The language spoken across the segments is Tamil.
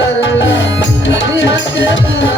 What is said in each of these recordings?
I'm not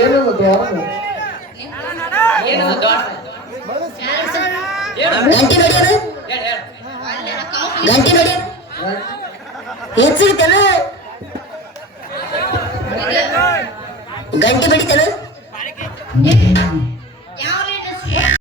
ஏழு துவாரம் கண்டிப்படி தலு கண்டிப்படி தலு